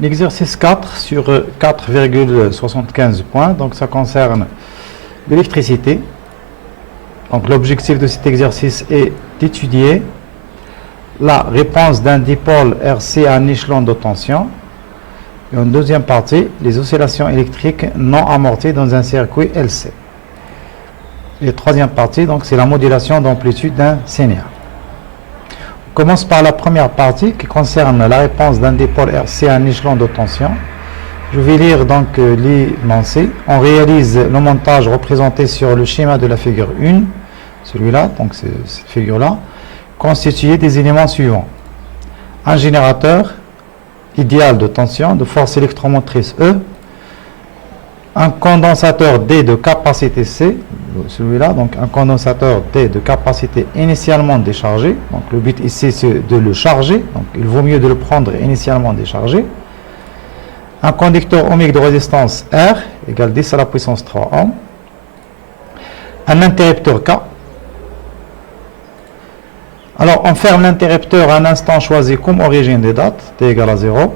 L'exercice 4 sur 4,75 points, donc ça concerne l'électricité. Donc l'objectif de cet exercice est d'étudier la réponse d'un dipôle RC à un échelon de tension. Et en deuxième partie, les oscillations électriques non amorties dans un circuit LC. Et troisième partie, donc c'est la modulation d'amplitude d'un signal. On commence par la première partie qui concerne la réponse d'un dipôle RC à un échelon de tension. Je vais lire donc l'énoncé. On réalise le montage représenté sur le schéma de la figure 1, celui-là, donc c'est cette figure-là, constitué des éléments suivants. Un générateur idéal de tension, de force électromotrice E, un condensateur D de capacité C, celui-là, donc un condensateur D de capacité initialement déchargé, donc le but ici c'est de le charger, donc il vaut mieux de le prendre initialement déchargé, un conducteur ohmique de résistance R égale 10 à la puissance 3 ohms, un interrupteur K. Alors on ferme l'interrupteur à un instant choisi comme origine des dates, t égale à 0.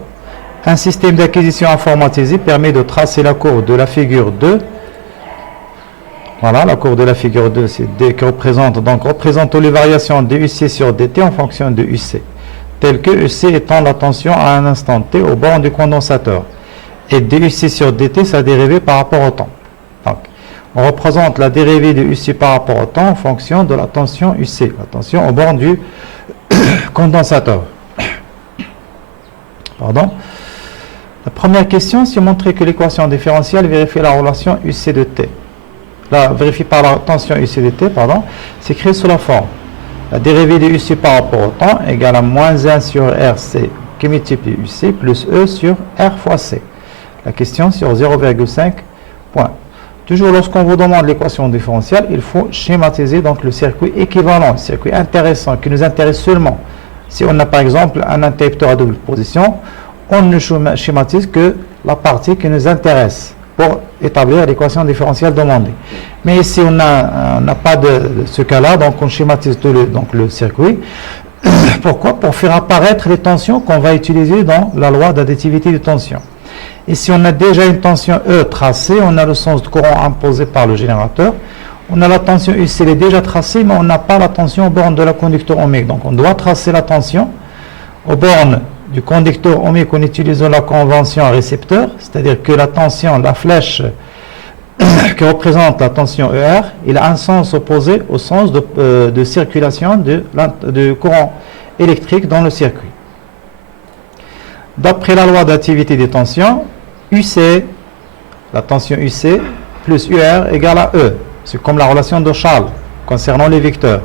Un système d'acquisition informatisé permet de tracer la courbe de la figure 2. Voilà, la courbe de la figure 2, c'est D qui représente les variations de UC sur DT en fonction de UC, tel que UC étant la tension à un instant T au bord du condensateur, et DUC sur DT, sa dérivée par rapport au temps. Donc, on représente la dérivée de UC par rapport au temps en fonction de la tension UC, la tension au bord du condensateur. Pardon. La première question, c'est montrer que l'équation différentielle vérifie la relation UC de T. Vérifie par la tension UC de T, pardon, s'écrit sous la forme. La dérivée de UC par rapport au temps égale à moins 1 sur RC qui multiplie UC plus E sur R fois C. La question sur 0,5 points. Toujours lorsqu'on vous demande l'équation différentielle, il faut schématiser donc le circuit équivalent, le circuit intéressant, qui nous intéresse seulement. Si on a par exemple un interrupteur à double position, on ne schématise que la partie qui nous intéresse pour établir l'équation différentielle demandée. Mais ici, on n'a pas de ce cas-là, donc on schématise tout le circuit. Pourquoi? Pour faire apparaître les tensions qu'on va utiliser dans la loi d'additivité de tension. Et si on a déjà une tension E tracée, on a le sens de courant imposé par le générateur. On a la tension UC, elle est déjà tracée, mais on n'a pas la tension aux bornes de la conducteur ohmique. Donc on doit tracer la tension aux bornes du conducteur ohmique en utilisant la convention récepteur, c'est-à-dire que la tension, la flèche qui représente la tension ER, il a un sens opposé au sens de circulation de courant électrique dans le circuit. D'après la loi d'activité des tensions, UC, la tension UC plus UR égale à E. C'est comme la relation de Charles concernant les vecteurs.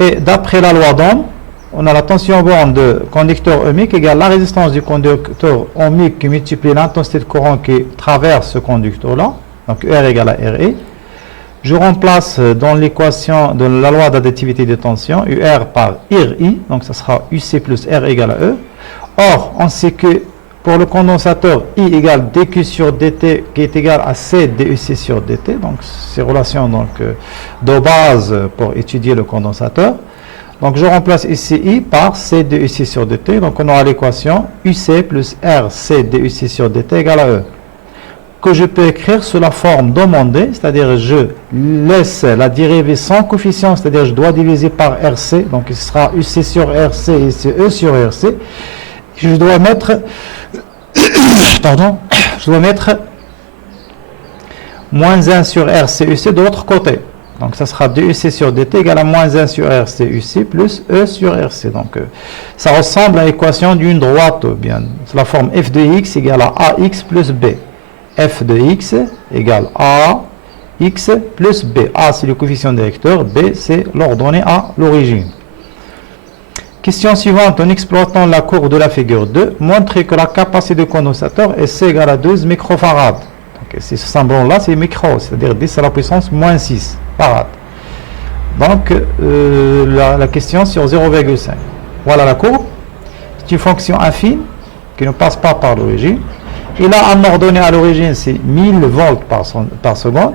Et d'après la loi d'Ohm, on a la tension aux bornes de conducteur ohmique égale la résistance du conducteur ohmique qui multiplie l'intensité de courant qui traverse ce conducteur-là, donc UR égale à RE. Je remplace dans l'équation de la loi d'additivité de tension UR par RI, donc ça sera UC plus R égale à E. Or, on sait que pour le condensateur, I égale dQ sur dt qui est égal à C DUC sur dt, donc ces relations de base pour étudier le condensateur. Donc je remplace ici I par C DUC sur dt, donc on aura l'équation UC plus R C DUC sur dt égale à E, que je peux écrire sous la forme demandée, c'est-à-dire je laisse la dérivée sans coefficient, c'est-à-dire je dois diviser par RC, donc il sera UC sur RC et c'est E sur RC. Je dois mettre moins 1 sur RCUC de l'autre côté. Donc ça sera DUC sur DT égale à moins 1 sur RCUC plus E sur RC. Donc ça ressemble à l'équation d'une droite, bien. C'est la forme f de x égale à AX plus B. F de x égale à x plus B. A c'est le coefficient directeur, B c'est l'ordonnée à l'origine. Question suivante, en exploitant la courbe de la figure 2, montrer que la capacité du condensateur est C égale à 12 microfarads. Donc, ce symbole-là, c'est micro, c'est-à-dire 10 à la puissance moins 6 farad. Donc, la question sur 0,5. Voilà la courbe. C'est une fonction affine qui ne passe pas par l'origine. Il a un ordonnée à l'origine, c'est 1000 volts par seconde.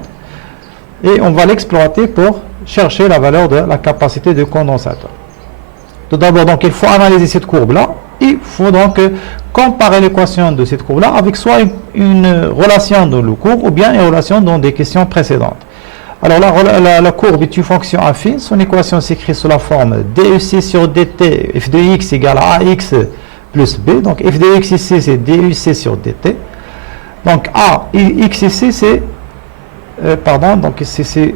Et on va l'exploiter pour chercher la valeur de la capacité du condensateur. Tout d'abord, donc, il faut analyser cette courbe-là. Il faut donc comparer l'équation de cette courbe-là avec soit une relation dans le cours ou bien une relation dans des questions précédentes. Alors la courbe est une fonction affine, son équation s'écrit sous la forme duc sur dt, f de x égale à ax plus b, donc f de x ici c'est duc sur dt, donc a, x ici c'est, donc ici c'est